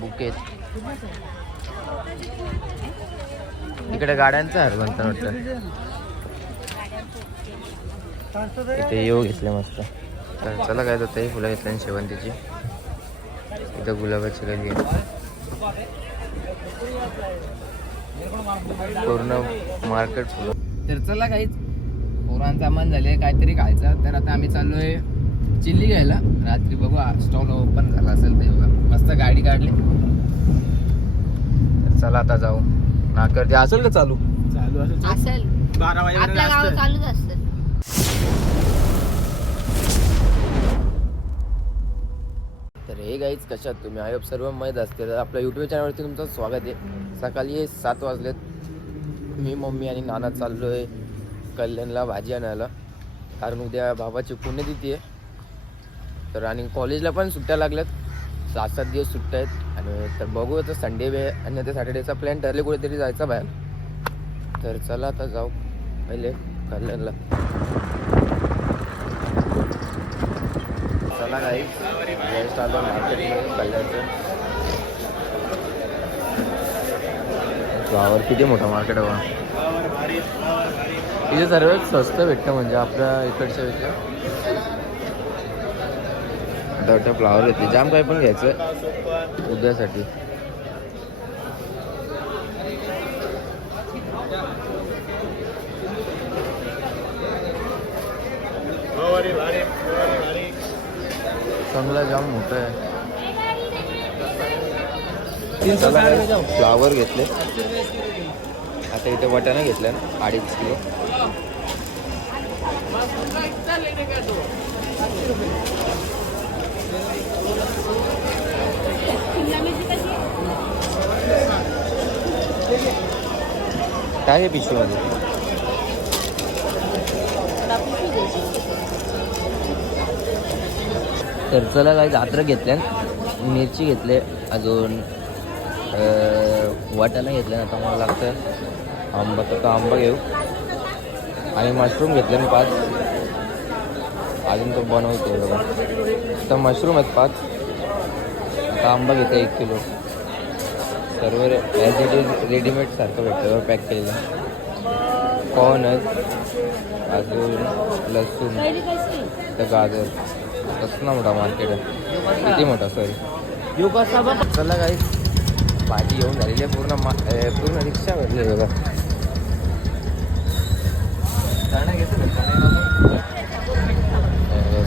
बुकेत. इकडे गाड्यांचा हार बनतं वाटतं. इथे येऊ घेतले मस्त. तर चला काय होतं, फुलं घेतल्या शेवंतीची. इथं गुलाबाची गली आहे. पूर्ण मार्केट फुलं. तर चला काहीच पोरांचा मन झाले काहीतरी खायचं. तर आता आम्ही चाललोय चिल्ली घ्यायला. रात्री बघू स्टॉल ओपन झाला असेल ते बघा. मस्त गाडी काढली. तर चला आता जाऊ. नाकर्दी असेल का चालू? असेल 12 आपल्या गावात चालूच असतं. तर हे गाईच कशात तुम्ही आय होप सर्व माहीत असते. तर आपल्या यूट्यूब चॅनलवरती तुमचं स्वागत आहे. सकाळी 7 वाजलेत. मी मम्मी आणि नाना चाललोय कल्याणला भाजी आणायला. कारण उद्या बाबाची पुण्यतिथी आहे. तर आणि कॉलेजला पण सुट्ट्या लागल्यात. 7-7 दिवस सुट्ट्या आहेत. आणि तर बघू आता संडे आणि आता सॅटर्डेचा प्लॅन ठरले कुठेतरी जायचा बाहेर. तर चला आता जाऊ पहिले कल्याणला. चला काही जस्ट आलो मार्केटमध्ये कल्याणचं. फ्लावर किती मोठं मार्केट आहे बघा. इथे सर्वात स्वस्त भेटतं म्हणजे आपल्या इकडच्या पेक्षा. आता फ्लावर येते. जाम काही पण घ्यायचं उद्यासाठी. चांगला जाम मोठं आहे. फ्लावर घेतले. आता इथे वाटाणा घेतला 2.5 किलो. काय आहे पिशवीमध्ये? तर चला काही अद्रक घेतल्या, मिरची घेतले, अजून वाटाणा घेतले. आता मला लागतं आंबा. तर आंबा घेऊ. आणि मशरूम घेतले मी 5. अजून तो बनवतो बघा. तर मशरूम आहेत 5. आता आंबा घेतो 1 किलो. सर्व ॲज इट इज रेडीमेड सारखं भेटतं पॅक केलेलं. कॉर्न आहेत, अजून लसूण, तर गाजर. कसला मोठा मार्केट आहे. किती मोठा सॉरी. चला काही भाजी येऊन झालेली आहे. पूर्ण रिक्षा भरली आहे बघा.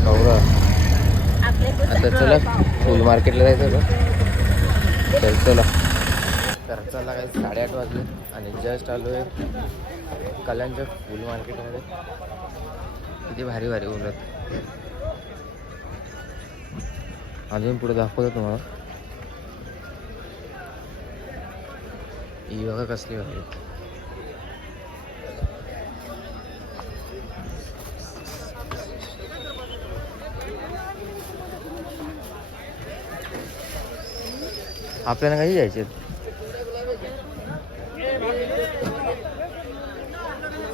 कवरा. आता चला फुल मार्केटला जायचं का? तर चला. तर चला काही 8:30 वाजले आणि जस्ट आलो आहे कल्याणच्या फुल मार्केटमध्ये. किती भारी भारी बोलत. अजून पुढे दाखवतो तुम्हाला. ही बघा कसली भारी. आपल्याला काही जायचे.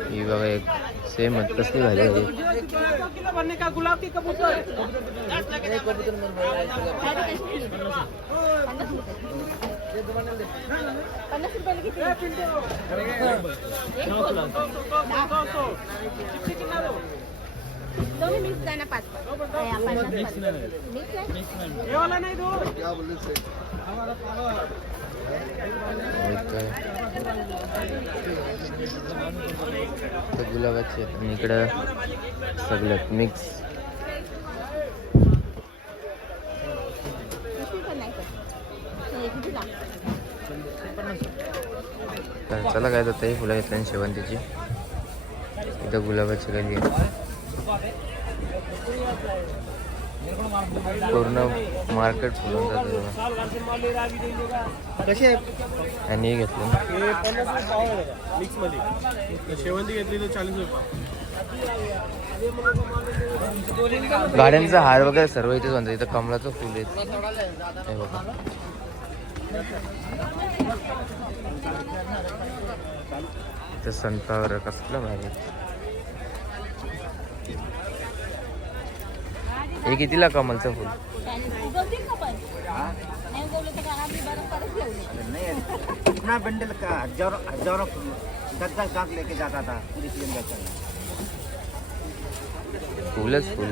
ही बघा एक सेम कसली भारी आहे. मिक्स आहे ना 5. गुलाबाचे आणि इकडं सगळ्यात मिक्स. तर चला काय होतं, फुलं घेतल्या शेवंतीची. इथं गुलाबाची गली आहे. पूर्ण मार्केट फुलून जातं. आणि घेतलं शेवंती घेतली तर 40 रुपये. गाड्यांचा हार वगैरे सर्व इथेच बनतं. इथं कमळाचं फुल आहे. हे बघा. इथं सनफ्लावर कसलं भारी. हे कितीला कमलचं फुल? नहीं कितना बंडल का हजारों हजारों 10-10 लाख लेके जाता था पूरी सिलेंडर चल फुलच फुल.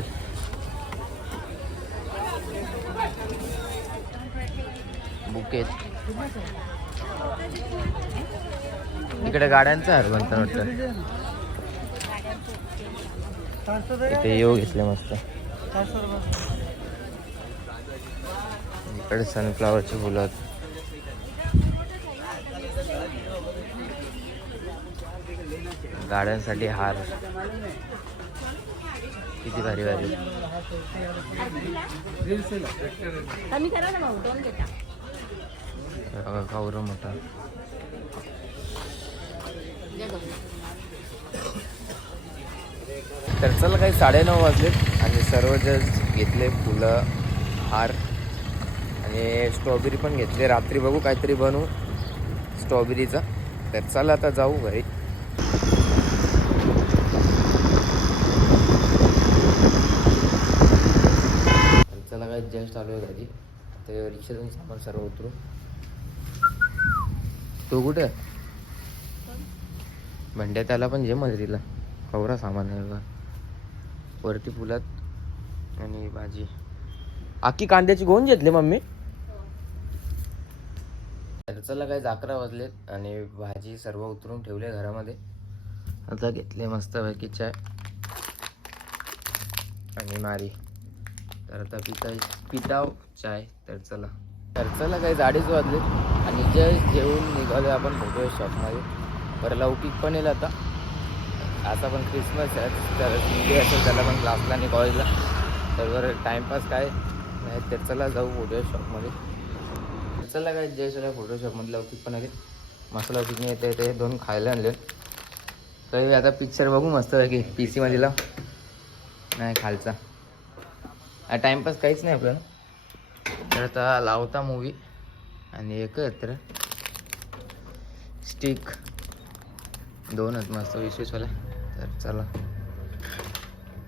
बुकेत इकडे गाड्यांचा हार बनतं वाटतं. इथे येऊ घेतले मस्त. इकडे सनफ्लावरची फुलं आहेत. गाड्यांसाठी हार किती भारी भारी. कमी करा ना भाऊ, 2 घेता. कावरं मोठा. तर चला काही 9:30 वाजलेत आणि सर्वजण घेतले फुलं हार आणि स्ट्रॉबेरी पण घेतले. रात्री बघू काहीतरी बनवू स्ट्रॉबेरीचा. तर चला आता जाऊ घरी. चला काही जस्ट चालू आहे घरी. ते रिक्षातून सामान सर्व उतरू. तो कुठे भंड्या त्याला पण जे मजुरीला कवरा सामान आहे बघा. वरती फुलात आणि भाजी. आखी कांद्याची गोण घेतली मम्मी. चला काही 11 वाजलेत आणि भाजी सर्व उतरून ठेवले घरामध्ये. आता घेतले मस्त पैकी चाय आणि मारी. तर आता पिताव चाय. तर चला काही 2:30 वाजलेत आणि जस्ट जेवून निघालो आपण फोटो शॉपमध्ये. बरं लौकिक पण येईल आता पण क्रिसमस आहे. तर मुली असेल त्याला पण क्लासला आणि कॉलेजला. तर बरं टाईमपास काय नाही. तर चला जाऊ फोटो शॉपमध्ये. चला काय जस्ट फोटो शॉपमध्ये लौकिक पण आले. मस्त लौकिकने येते ते 2 खायला आणले. तर आता पिक्चर बघू मस्त की PC मध्ये लाव नाही खालचा. टाईमपास काहीच नाही आपल्याला. तर आता लावता मूवी आणि एक तर स्टिक 2 आहेत मस्त 20-20 वाल्या. तर चला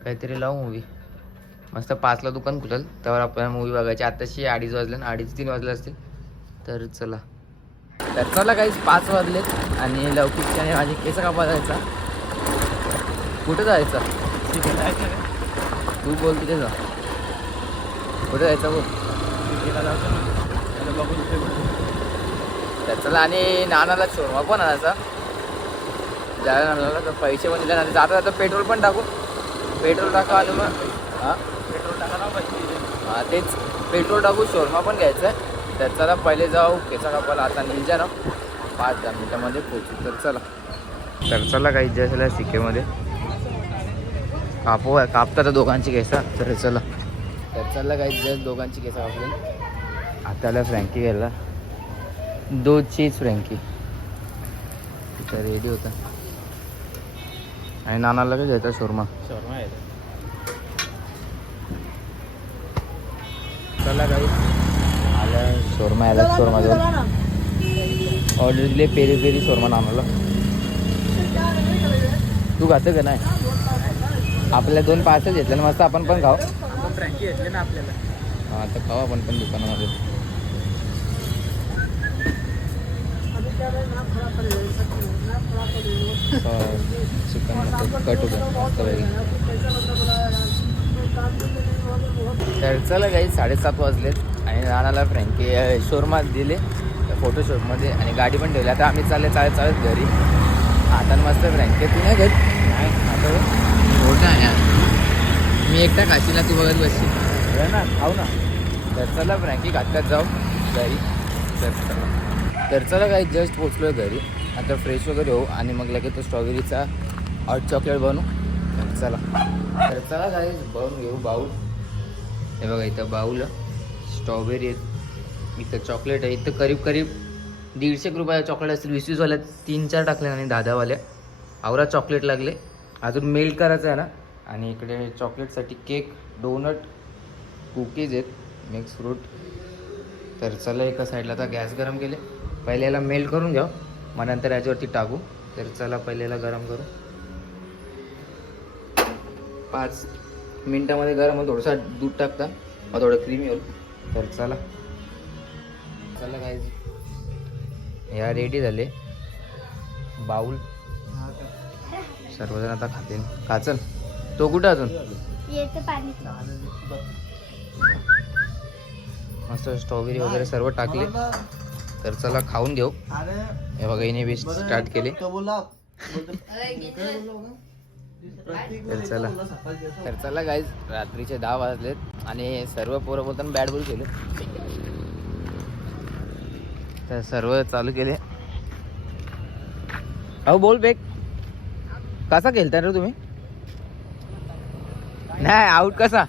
काहीतरी लावू मूवी. मस्त 5ला दुकान खुलेल त्यावर आपल्याला मूवी बघायची. आताशी 2:30 वाजले 2:30-3 वाजले असतील. तर चला काही 5 वाजलेत आणि लवकिकच्या आणि माझी केस कापा जायचा. कुठं जायचं तू बोल तिथे जा. कुठे जायचं बोल. तर चला आणि नानाला शोरमा पण आणायचा. जायला नानाला तर पैसे पण दिले आणि जाता जाता पेट्रोल पण टाकू. पेट्रोल टाका आणि मग पेट्रोल टाका ना हां तेच पेट्रोल टाकू. शोरमा पण घ्यायचं आहे. तर चला पहिले जाऊ केसा कापायला. आता निघजा ना 5-10 मिनिटामध्ये पोचू. तर चला काही जसला शिकेमध्ये कापता तर दोघांची केसा. तर चला काही जस्ट दोघांची केसा कापली. आताला फ्रँकी घ्यायला 2 चीज फ्रँकी तिथं रेडी होता. आणि नानाला काय घ्यायचा शोरमा आहे. चला काही आला शोरमा यायला. शोरमा देऊन ऑर्डर दिले पेरी शोरमा नानाला. तू खातं का नाही. आपल्या 2 पार्सल घेतले ना मस्त. आपण पण खाऊ. फ्रँकी घेतली ना आपल्याला. हां तर खाऊ आपण पण दुकानामध्ये. चिकन कट होतं मस्त वेगळी. तर चला काही 7:30 वाजलेत आणि नानाला फ्रँकी शोरमा दिले फोटोशॉपमध्ये आणि गाडी पण ठेवली. आता आम्ही चालत घरी. आता मस्त फ्रँकी तू नाही घेत आता मोठा आहे. मी एकटा काशीला तू बघत बसशील ना खाऊ ना. तर चला फ्रँकी घातल्यात जाऊ घरी. तर चला काही जस्ट पोचलो आहे घरी. आता फ्रेश वगैरे होऊ आणि मग लगेच तो स्ट्रॉबेरीचा हॉट चॉकलेट बनवू. तर चला काही बनवून घेऊ बाऊल. हे बघा इथं बाऊल स्ट्रॉबेरी आहेत. इथं चॉकलेट आहे. इथं करीब 150 रुपये चॉकलेट असतील. 20-20 वाल्या 3-4 टाकले आणि 10-10 वाल्या आवरा चॉकलेट लागले. अजून मेल्ट करायचं आहे ना. आणि इकडे चॉकलेटसाठी केक डोनट कुकीज आहेत मिक्स फ्रूट. तर चला एका साईडला आता गॅस गरम केले. पहिले याला मेल्ट करून घ्यावं मग नंतर याच्यावरती टाकू. तर चला पहिले याला गरम करू. 5 मिनटामध्ये गरम होईल. थोडंसं दूध टाकता मग थोडं क्रीम येईल. तर चला काय या रेडी झाले बाऊल सर्वजण आता खातील. काचल तो कुठं अजून येते पाणी. मस्त स्ट्रॉबेरी वगैरे सर्व टाकले. तर चला खाऊन घेऊ. हे बघा हिने बी स्टार्ट केले. तर चला गाईज रात्रीचे 10 वाजलेत आणि सर्व पोरं बोलताना बॅट बॉल केले. तर सर्व चालू केले. अहो बोल बेक कसा खेळता रे तुम्ही? नाही आउट कसा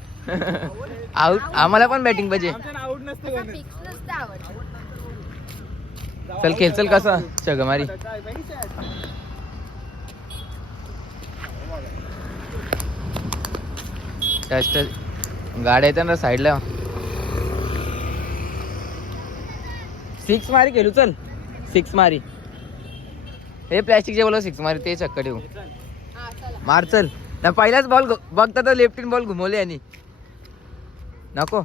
आउट आम्हाला पण बॅटिंग पाहिजे. आउट नसतं फिक्स नसतं आवड. चल खेळ चल कसा चगमारी. टेस्ट गाड्या येतात ना साईडला. 6 मारी खेळू चल. 6 मारी हे प्लॅस्टिकचे बोल 6 मारी ते चक्कर ठेवू मार चल ना. पहिलाच बॉल बघता तर लेफ्ट इन बॉल घुमवले आणि नको.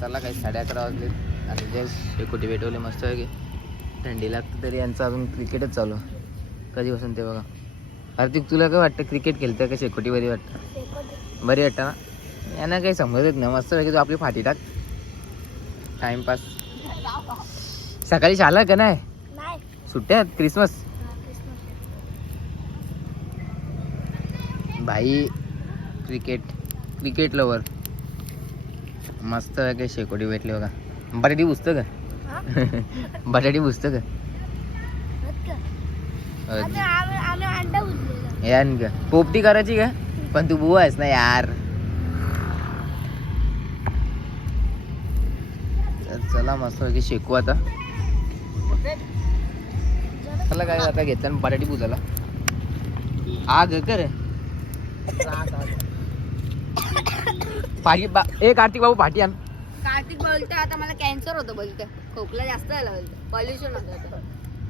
चला काही 11:30 वाजले आणि जस्ट एक कोटी भेटवले मस्त आहे की. थंडी लागते तरी यांचं अजून क्रिकेटच चालू कधीपासून ते बघा. हार्दिक तुला काय वाटतं क्रिकेट खेळतं का शेकोटी बरी वाटतं? बरी वाटतं ना. यांना काही समजत नाही. मस्त आहे की तू आपली फाटी टाक टाइमपास. सकाळी शाळा का नाही नाही. सुट्ट्यात क्रिसमस भाई. क्रिकेट लवर मस्त आहे की शेकोटी भेटली बघा. बटाटी पुसतं का? बटाटी पुसतं का? आम्ही अंडा उचलेला. यार का पोपटी करायची का? पण तू बुवा आहेस ना यार. चला मस्त की शेकू आता. चला काय आता घेतलं ना बटाटी पुजायला. आग कर पाठी ए कार्तिक बाबू पाठी आण. कार्तिक बोलतो आता मला कॅन्सर होतं बोलतो. खोकला जास्त झाला बोलतो. पॉल्युशन होतं.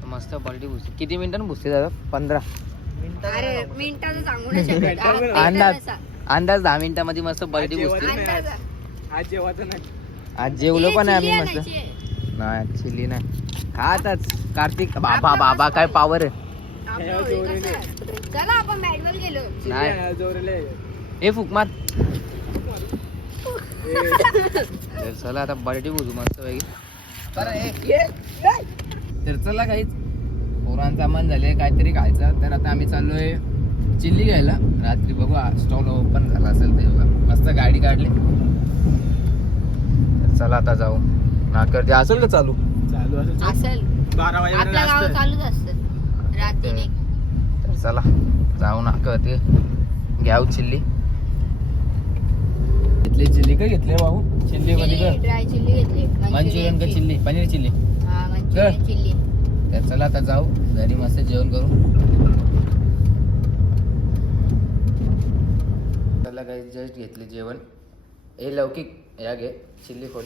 मस्त बटाटी पुजते. किती मिनिटांनी पुजते दादा? 15 अरे मिनिटाचं सांगू नाही शकत. अंदाज 10 मिनिटामध्ये मस्त बटाटी पुजते. आज जेवायचं नाही. आज जेवलो पण आहे आम्ही मस्त. नाही चिल्ली नाही खातच. कार्तिक बाबा काय पावर आहे. चला आपण बॅट बॉल गेलो. नाही जोरले हे फुक मार. तर चला आता बटाटी बुजू मस्त पैकी. तर चला काहीच पोरांचा मन झाले काहीतरी खायचं. तर आता आम्ही चाललोय चिल्ली घ्यायला. रात्री बघू स्टॉल ओपन झाला असेल ते बघा. मस्त गाडी काढली. तर चला आता जाऊ. नाकर असेल का चालू? चालू असेल 12 आपल्या गावात चालूच असतं रात्री. तर चला जाऊ नाकर ते घ्याऊ चिल्ली. घेतली चिल्ली का घेतली भाऊ? चिल्ली मध्ये का ड्राय चिल्ली घेतली. मंचुरियन का चिल्ली? पनीर चिल्ली. हा मंचुरियन चिल्ली. तर चला आता जाऊ घरी मस्त जेवण करू. चला काही जस्ट घेतले जेवण. हे लौकिक या घे चिल्ली खोल.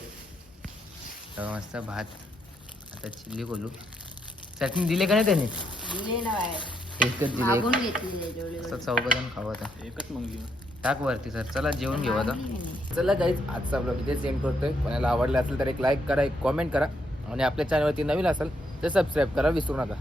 मस्त भात. आता चिल्ली खोलू. चटणी दिली का नाही त्याने? दिले ना बाहेर. एकच दिली. मागून घेतली जेवढे. असं चौघजण खाऊ आता. एकच मग टाक वरती सर. चला जेवण घेऊ आता. चला गाईज आजचा ब्लॉग इथे सेंड करतोय. कोणाला आवडला असेल तर एक लाईक करा, एक कॉमेंट करा आणि आपल्या चॅनलवरती नवीन असेल तर सबस्क्राईब करा विसरू नका.